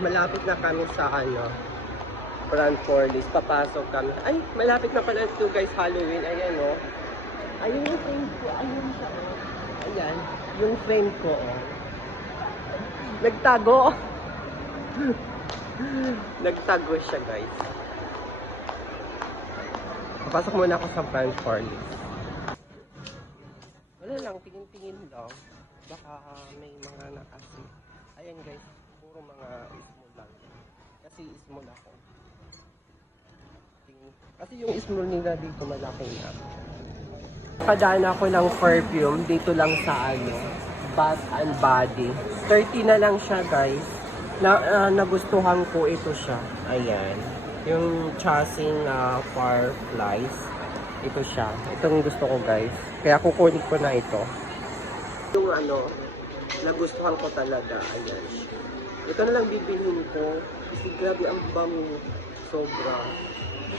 malapit na kami sa Brand Forlis. Papasok kami. Ay, malapit na pala ito guys, Halloween. Ayan o. Ayun yung friend ko. Ayun siya o. Ayan. Yung friend ko o. Nagtago. Nagtago siya guys. Papasok muna ako sa Brand Forlis. Wala lang, tingin-tingin lang. Baka may mga nakasi. Ayan guys, puro mga small lang. Kasi small ako. Kasi yung small nila dito malaki na. Padaan ako ng perfume dito lang sa Bath and Body. 30 na lang siya guys. Nagustuhan ko ito siya. Ayan. Yung chasing fireflies. Ito siya. Itong gusto ko guys. Kaya kukunin ko na ito. Yung nagustuhan ko talaga. Ayan. Ito na lang bibilhin ko. Kasi grabe ang bango. Sobra.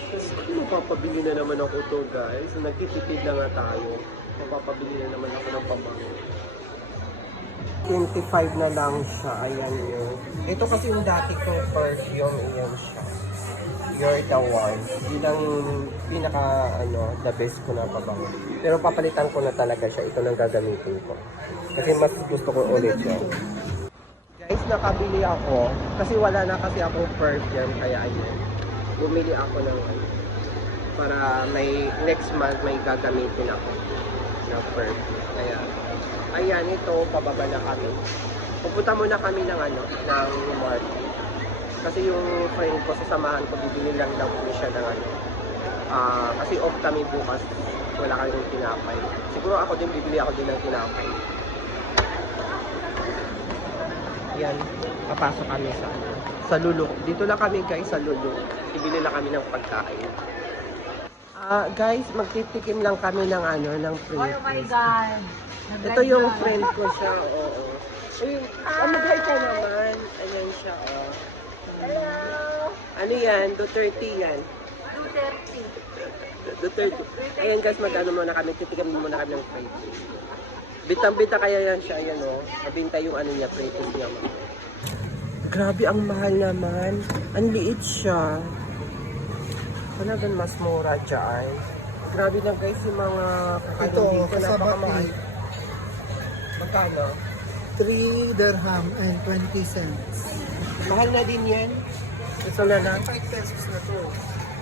Kasi mapapabili na naman ako to guys. Nagtitipid na nga tayo. Mapapabili na naman ako ng pabango. 25 na lang siya. Ayan yun. Ito kasi yung dati kong perfume. Ayan siya. You're the one. Yun ang pinaka the best ko na pabango. Pero papalitan ko na talaga siya. Ito nang gagamitin ko. Kasi mas gusto ko ulit yun. Guys, nakabili ako. Kasi wala na kasi akong perfume. Kaya ayun. Bumili ako ng para may next month may gagamitin ako na perfume. Kaya ayan, ito pababa na kami. Pupunta muna kami ng ng market. Kasi yung friend ko sasamahan ko, bibili lang daw po siya ng kasi off kami bukas. Wala kami ng tinapay. Siguro ako din bibili ako din ng tinapay. Ayan, papasok kami sa Lulu. Dito lang kami guys sa Lulu. Bibili lang kami ng pagkain. Guys, magtitikim lang kami ng ng Pringles. Oh my God! Ito yung friend ko siya, oo. Ayun, mag-hi ka naman. Ayan siya, oh. Hello! Ano yan? Duterte yan. Duterte. Ayan guys, magano muna kami. Titikim muna kami ng Pringles. Bitang-bita kaya yan siya, ayan o. Mabinta yung niya, Pringles niya. Grabe, ang mahal naman. Ang liit siya. Talagang mas mura dyan. Grabe na guys yung mga Ito, dito. kasabak Napakamahal. Magkano? 3 dirham and 20 cents. Mahal na din yan. Ito na lang. 5 pesos na to.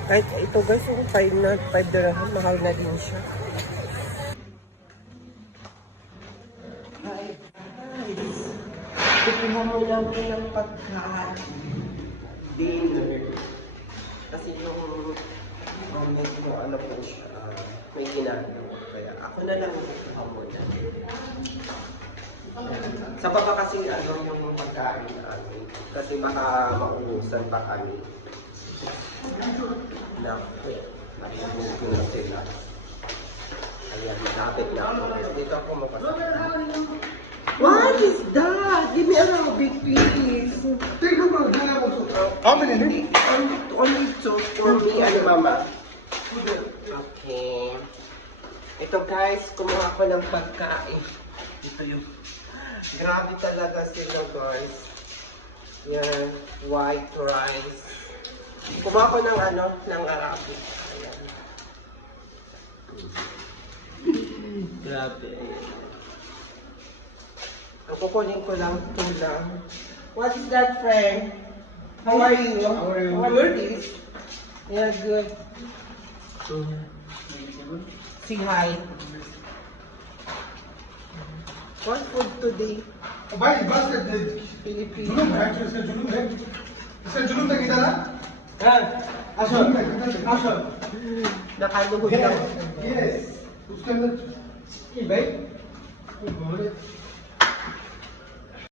Kahit ito guys, yung 5 dirham, mahal na din siya. Hi guys! Kukuha mo lang po ng pagkain. Dinner. Kasi yung medyo po siya, may ginagawa. Kaya ako na lang kukuha mo na. Sa baba kasi yung pagkain namin. Kasi baka mauusan pa kami. Nakikita ko na sila. Ayan, malapit na ako. Dito ako makasama. What is that? Give me a Arabic, please. How many? Only two for me. Mama? Okay. Ito guys, kumuha ko ng pagkain. Ito yung... Grabe talaga sila guys. Yan, white rice. Kumuha ko ng ng Arabic. Ayan. Grabe. Ang kukunin ko lang ito lang. What is that, friend? How are you? How are you? What is this? Yeah, good. Say hi. What food today? भाई बस Philippines. जुलूम है इसका जुलूम है इसका जुलूम तक इधर Ah, आशा आशा nakaluhod lang. यस उसके अंदर ये भाई